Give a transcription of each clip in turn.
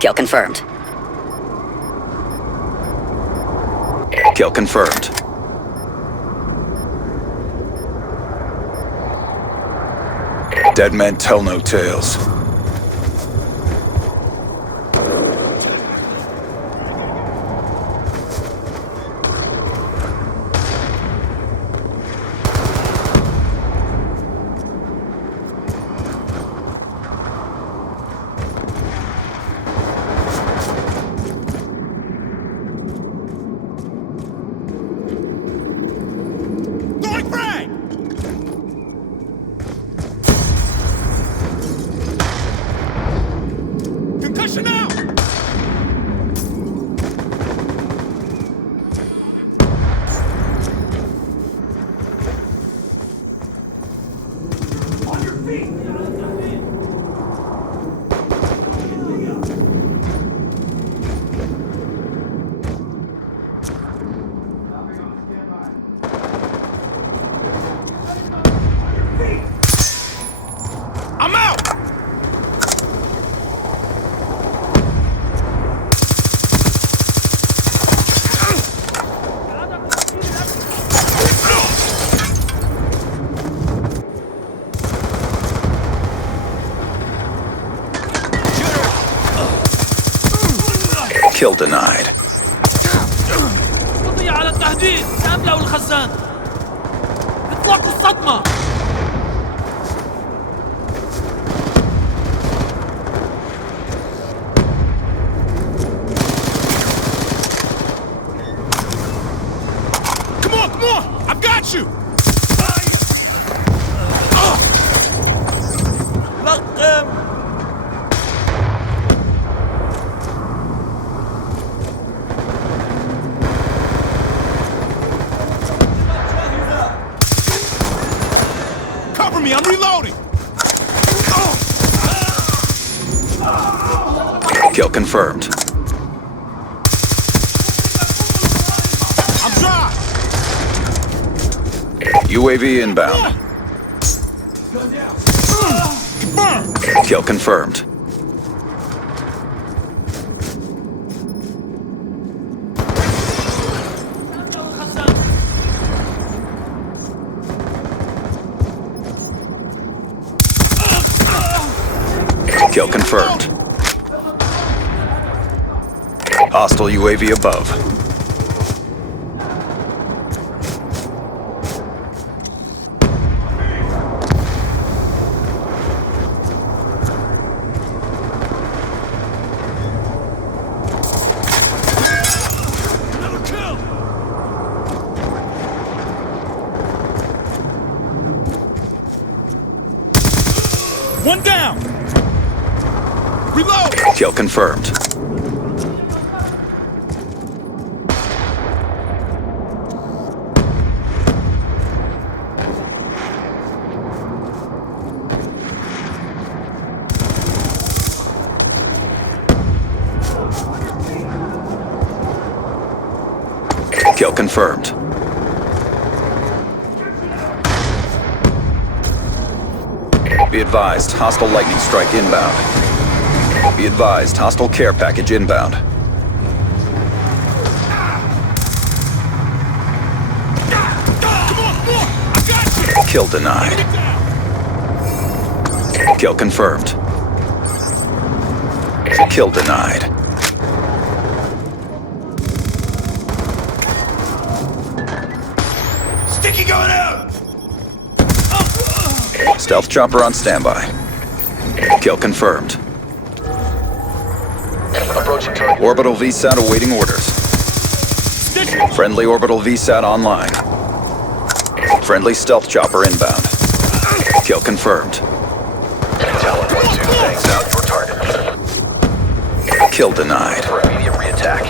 Kill confirmed. Kill confirmed. Dead men tell no tales. I'm out! Kill denied. وضع على التهديد سأملأ الخزان إطلاق الصدمة Come on! I've got you! لقم Cover me, I'm reloading! Kill confirmed. I'm dry! UAV inbound. Confirm! Kill confirmed. Kill confirmed. Hostile UAV above. Another kill! One down! Reload! Kill confirmed. Kill confirmed. Be advised, hostile lightning strike inbound. Be advised, hostile care package inbound. Come on! I got you! Kill denied. Kill confirmed. Kill denied. Sticky going out! Stealth chopper on standby. Kill confirmed. Approaching target. Orbital VSAT awaiting orders. Friendly orbital VSAT online. Friendly stealth chopper inbound. Kill confirmed. Talon 1-2, thanks out your target. Kill denied. For immediate reattack.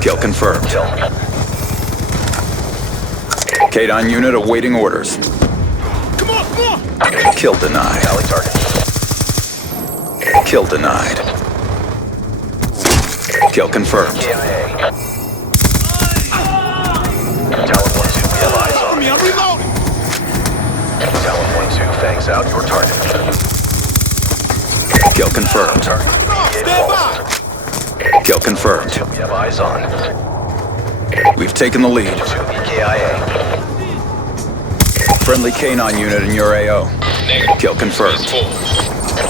Kill confirmed. Kill. K9 unit awaiting orders. Come on! Kill denied. Tally target. Kill denied. Kill confirmed. KIA. Talon 1-2, we have eyes Cover on. me, I'm reloading! Talon 1-2, fangs out your target. Kill confirmed. Target Stand by! Kill confirmed. we have eyes on. We've taken the lead. 2 EKIA. Friendly canine unit in your AO. Kill confirmed.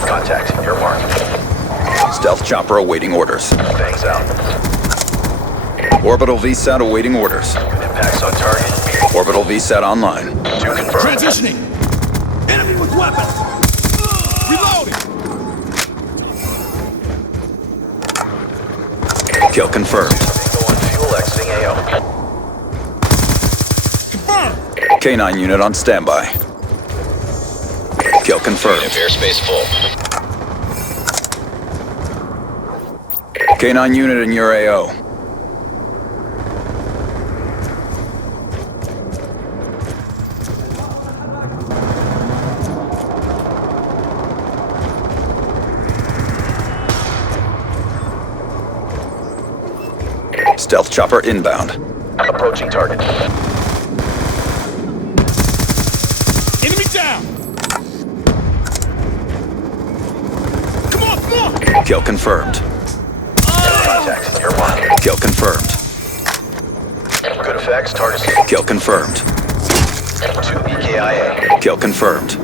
Contact, your mark. Stealth chopper awaiting orders. Bangs out. Orbital VSAT awaiting orders. Impacts on target. Orbital VSAT online. 2 confirmed. Transitioning! Enemy with weapons! Reloading! Kill confirmed. Bingo on fuel exiting AO. Confirmed! Canine unit on standby. Kill confirmed. Airspace full. Canine unit in your AO. Stealth chopper inbound. Approaching target. Enemy down! Come on, come on! Kill confirmed. Contact, your mark. Kill confirmed. Good effects, target. Kill confirmed. 2 EKIA. Kill confirmed.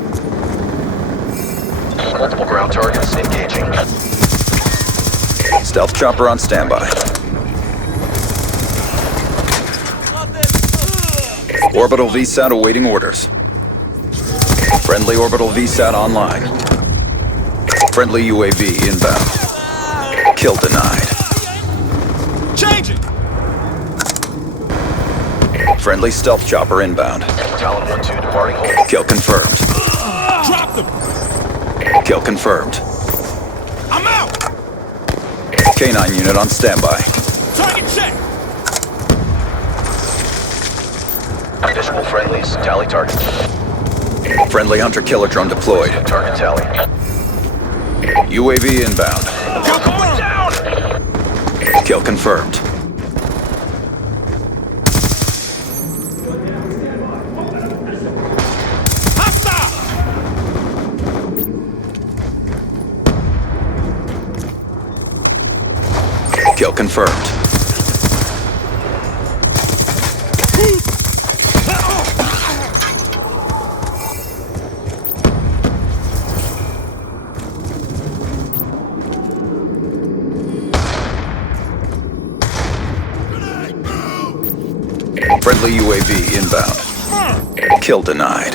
Multiple ground targets engaging. Stealth chopper on standby. Orbital VSAT awaiting orders. Friendly orbital VSAT online. Friendly UAV inbound. Kill denied. Changing! Friendly stealth chopper inbound. Talon 1-2 departing hold. Kill confirmed. Drop them! Kill confirmed. I'm out! Canine unit on standby. Target check! Visual friendlies, tally target. Friendly hunter-killer drone deployed. Target tally. UAV inbound. Kill confirmed! Down! Kill confirmed. Hostile! Kill confirmed. Friendly UAV inbound. Kill denied.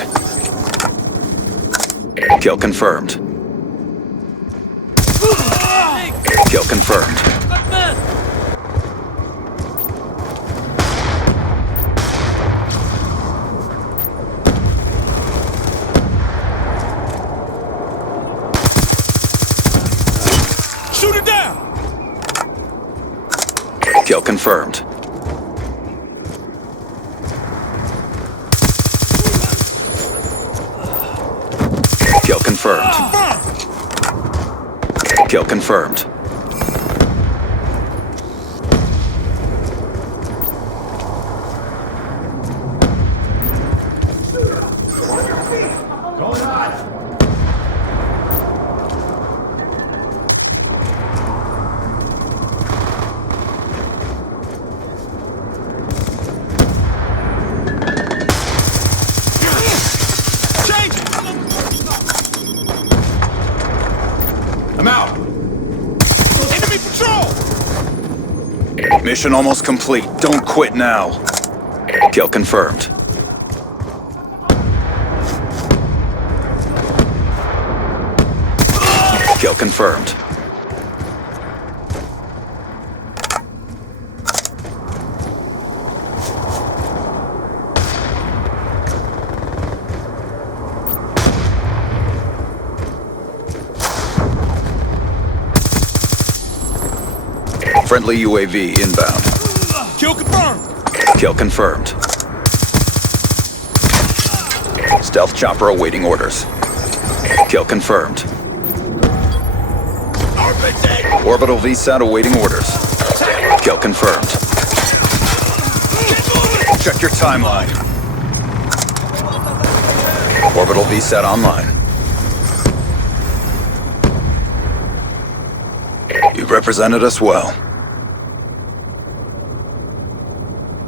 Kill confirmed. Kill confirmed. Shoot it down! Kill confirmed. Kill confirmed. Kill confirmed. I'm out! Enemy patrol! Mission almost complete. Don't quit now. Kill confirmed. Kill confirmed. Friendly UAV inbound. Kill confirmed! Kill confirmed. Stealth chopper awaiting orders. Kill confirmed. RPG! Orbital VSAT awaiting orders. Kill confirmed. Check your timeline. Orbital VSAT online. You've represented us well.